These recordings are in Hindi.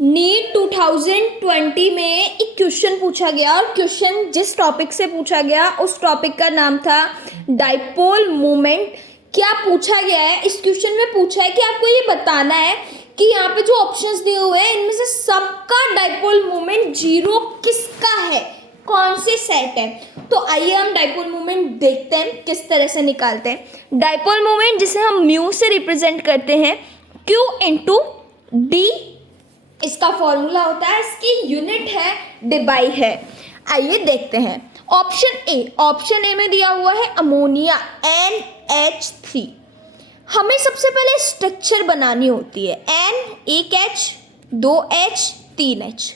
नीट 2020 में एक क्वेश्चन पूछा गया और क्वेश्चन जिस टॉपिक से पूछा गया उस टॉपिक का नाम था डाइपोल मोमेंट। क्या पूछा गया है इस क्वेश्चन में? पूछा है कि आपको ये बताना है कि यहाँ पे जो ऑप्शंस दिए हुए हैं इनमें से सबका डाइपोल मोमेंट जीरो किसका है, कौन से सेट है। तो आइए हम डाइपोल मोमेंट देखते हैं किस तरह से निकालते हैं। डाइपोल मोमेंट जिसे हम म्यू से रिप्रेजेंट करते हैं, Q इंटू डी इसका फॉर्मूला होता है, इसकी यूनिट है डिबाई है। आइए देखते हैं ऑप्शन ए में दिया हुआ है अमोनिया NH3। हमें सबसे पहले स्ट्रक्चर बनानी होती है, N एक H 2H 3H।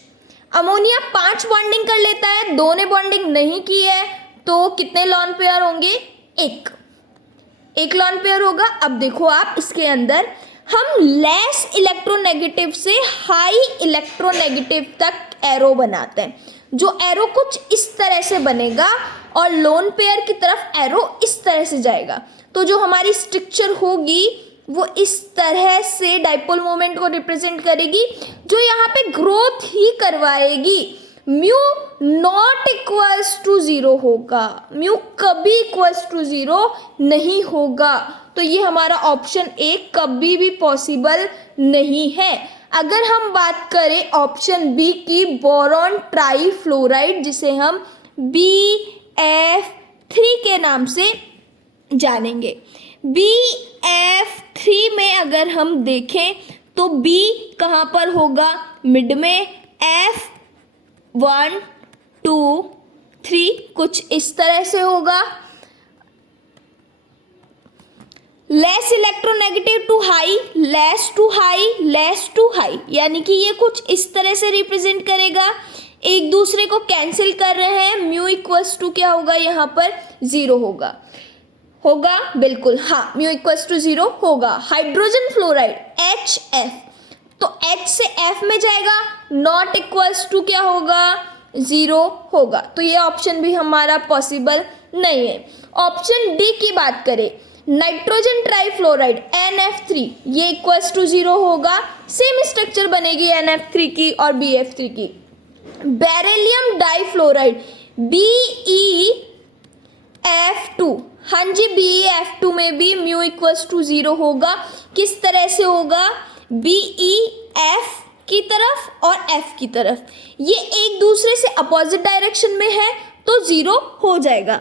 Ammonia 5 bonding कर लेता है, 2 ने बॉन्डिंग नहीं की है, तो कितने लॉन पेयर होंगे? एक लॉन पेयर होगा। अब देखो आप इसके अंदर हम लेस इलेक्ट्रोनेगेटिव से हाई इलेक्ट्रोनेगेटिव तक एरो बनाते हैं। जो एरो कुछ इस तरह से बनेगा और लोन पेयर की तरफ एरो इस तरह से जाएगा। तो जो हमारी स्ट्रक्चर होगी वो इस तरह से डाइपोल मोमेंट को रिप्रेजेंट करेगी, जो यहाँ पे ग्रोथ ही करवाएगी। Mu not equals to zero होगा, म्यू कभी इक्वल्स टू जीरो नहीं होगा। तो ये हमारा ऑप्शन ए कभी भी पॉसिबल नहीं है। अगर हम बात करें ऑप्शन बी की, बोरॉन ट्राईफ्लोराइड जिसे हम BF3 के नाम से जानेंगे। BF3 में अगर हम देखें तो B कहाँ पर होगा? मिड में। F1 2 3 कुछ इस तरह से होगा। Less electronegative to high, less to high, less to high, यानी कि ये कुछ इस तरह से रिप्रेजेंट करेगा। एक दूसरे को कैंसिल कर रहे हैं, म्यू इक्वल्स टू क्या होगा यहाँ पर? जीरो होगा बिल्कुल, हाँ म्यू इक्वल्स टू जीरो होगा। हाइड्रोजन फ्लोराइड HF, तो H से F में जाएगा, नॉट इक्वल्स टू क्या होगा? जीरो होगा। तो ये ऑप्शन भी हमारा पॉसिबल नहीं है। ऑप्शन डी की बात करें, नाइट्रोजन ट्राईफ्लोराइड NF3, ये इक्वल्स टू जीरो होगा। सेम स्ट्रक्चर बनेगी NF3 की और BF3 की। बेरिलियम डाईफ्लोराइड BeF2, हाँ जी BeF2 में भी म्यू इक्वल्स टू जीरो होगा। किस तरह से होगा? BeF की तरफ और F की तरफ, ये एक दूसरे से अपोजिट डायरेक्शन में है तो जीरो हो जाएगा।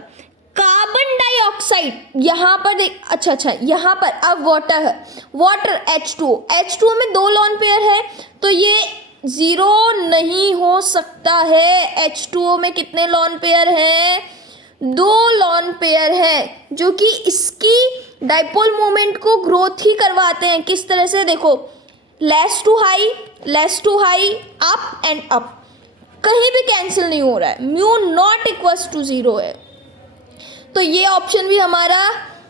कार्बन डाइऑक्साइड यहाँ पर देख, अच्छा यहाँ पर अब वाटर H2O में 2 लॉन पेयर है तो ये जीरो नहीं हो सकता है। H2O में कितने लॉन पेयर हैं? 2 लॉन पेयर हैं, जो कि इसकी डाइपोल मोमेंट को ग्रोथ ही करवाते हैं। किस तरह से? देखो, less to high, up and up, कहीं भी कैंसिल नहीं हो रहा है, mu not equals to zero है। तो ये ऑप्शन भी हमारा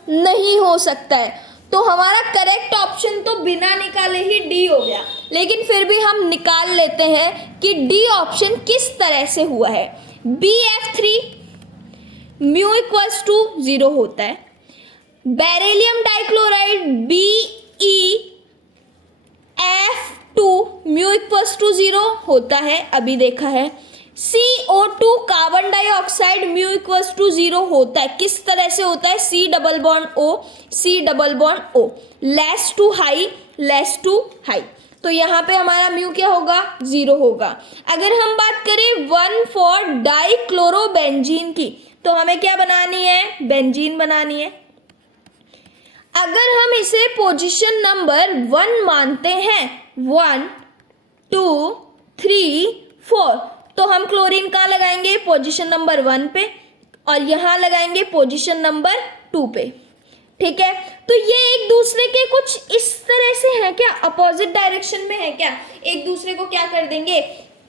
नहीं हो सकता है। तो हमारा करेक्ट ऑप्शन तो बिना निकाले ही डी हो गया, लेकिन फिर भी हम निकाल लेते हैं कि डी ऑप्शन किस तरह से हुआ है। BF3 mu equals to zero होता है। Beryllium dichloride BeF2 mu equals to zero होता है, अभी देखा है। CO2 carbon dioxide mu equals to zero होता है। किस तरह से होता है? C double bond O, less to high, तो यहाँ पे हमारा म्यू क्या होगा? जीरो होगा। अगर हम बात करें 1,4 डाइक्लोरोबेंजीन की, तो हमें क्या बनानी है? बेंजीन बनानी है। अगर हम इसे पोजीशन नंबर 1 मानते हैं, 1 2 3 4, तो हम क्लोरीन कहाँ लगाएंगे? पोजीशन नंबर 1 पे, और यहाँ लगाएंगे पोजीशन नंबर 2 पे। ठीक है, तो ये एक दूसरे के कुछ इस तरह से है क्या? अपोजिट डायरेक्शन में है क्या? एक दूसरे को क्या कर देंगे?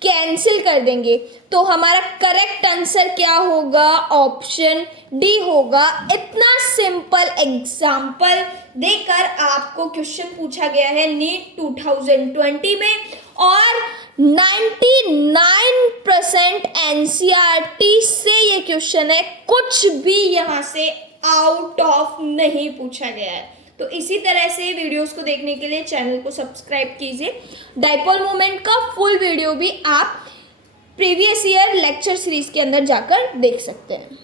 कैंसिल कर देंगे। तो हमारा करेक्ट आंसर क्या होगा? ऑप्शन डी होगा। इतना सिंपल एग्जाम्पल देकर आपको क्वेश्चन पूछा गया है नीट 2020 में, और 99% NCERT से ये क्वेश्चन है, कुछ भी यहाँ से आउट ऑफ नहीं पूछा गया है। तो इसी तरह से वीडियोस को देखने के लिए चैनल को सब्सक्राइब कीजिए। डाइपोल मोमेंट का फुल वीडियो भी आप प्रीवियस ईयर लेक्चर सीरीज के अंदर जाकर देख सकते हैं।